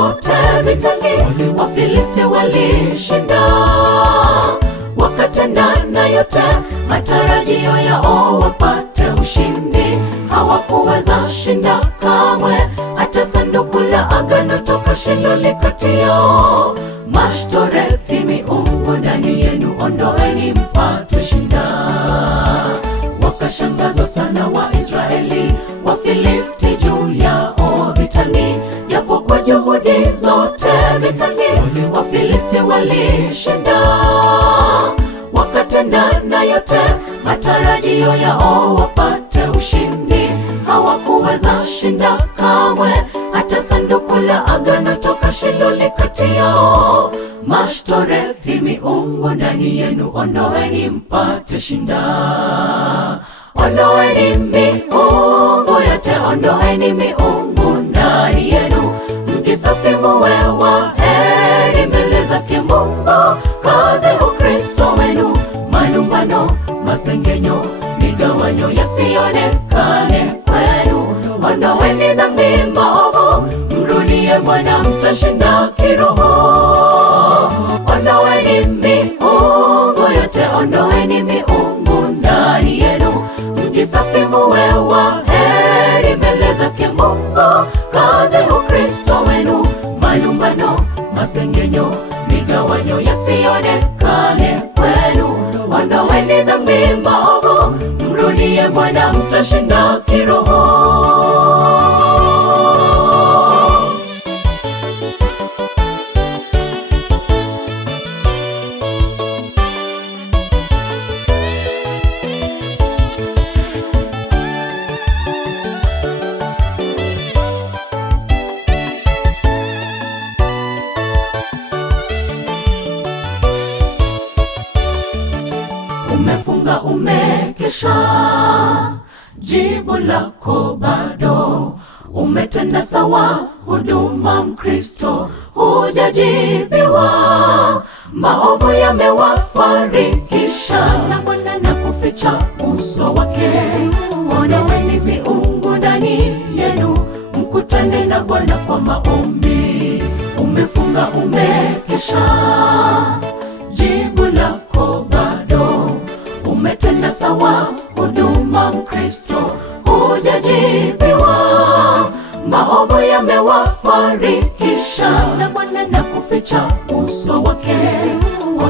zote vitani, Wafilisti walishinda, wakatenda na yote matarajio yao wapate ushindi. Hawakuweza shinda kamwe, hata sanduku la agano toka Shilo likati yao. Mashtorethi, miungu ndani yenu ondoeni mpate shinda. Wakashangazwa sana Waisraeli, Wafilisti juu yao vitani, japo kwa juhudi zote vitani, Wafilisti walishinda, wakatenda na yote matarajio yao wapate ushindi. Hawakuweza shinda kamwe, hata sanduku la agano toka Shilo likati yao. Mashtorethi, miungu ndani yenu ondoeni mpate shinda. Ondoeni miungu yote, ondoeni miungu ndani yenu, mkisafi muwe waheri mbele zake Mungu. Kazi Ukristo wenu, malumbano, masengenyo, migawanyo yasionekane kwenu. Ondoeni dhambi maovu, mrudie Bwana mtashinda kiroho. Ondoeni miungu yote, ondoeni miungu ndani yenu, mkisafi muwe waheri mbele zake Mungu. Kazi Ukristo wenu, malumbano, masengenyo, migawanyo yasionekane kwenu. Ondoeni dhambi maovu, mrudie Bwana mtashinda kiroho. Umefunga, umekesha, jibu lako bado. Umetenda sawa, huduma Mkristo hujajibiwa. Maovu yamewafarikisha na Bwana na kuficha uso wake. Ondoeni miungu ndani yenu, mkutane na Bwana kwa maombi. Umefunga, umekesha, jibu lako bado. Umetenda sawa, huduma Mkristo hujajibiwa. Maovu yamewafarikisha na Bwana na kuficha uso wake.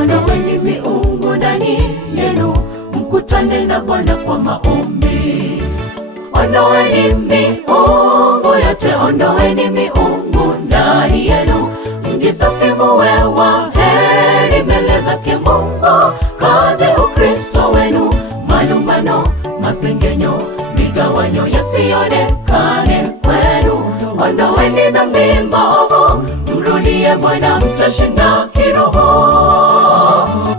Ondoeni miungu ndani yenu, mkutane na Bwana kwa maombi. Ondoeni miungu yote, ondoeni miungu ndani yenu, mkisafi muwe waheri mbele zake Mungu. Kazi Ukristo wenu, malumbano, masengenyo, migawanyo yasionekane kwenu. Ondoeni dhambi maovu, mrudie Bwana mtashinda kiroho.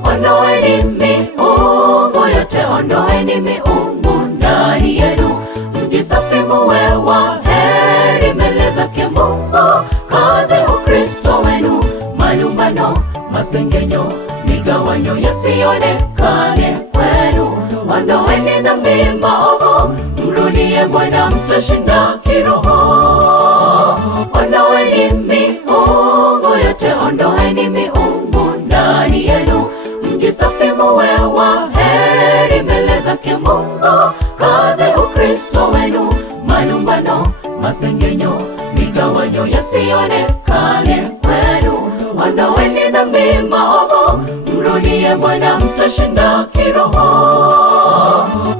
Ondoeni miungu yote, ondoeni miungu ndani yenu, mkisafi muwe waheri mbele zake Mungu. Kazi Ukristo wenu, malumbano, masengenyo, migawanyo yasionekane kwenu. Ondoeni dhambi maovu, mrudie Bwana mtashinda kiroho. Ondoeni miungu yote, ondoeni miungu ndani yenu, mkisafi muwe waheri mbele zake Mungu. Kazi Ukristo wenu, malumbano, masengenyo, migawanyo yasionekane kwenu. Ondoeni dhambi maovu, mrudie Bwana mtashinda kiroho.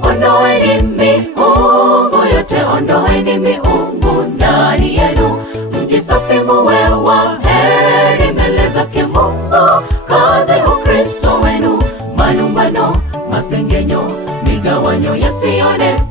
Ondoeni miungu yote, ondoeni miungu ndani yenu, mkisafi muwe waheri mbele zake Mungu. Kazi Ukristo wenu, malumbano, masengenyo, migawanyo yasionekane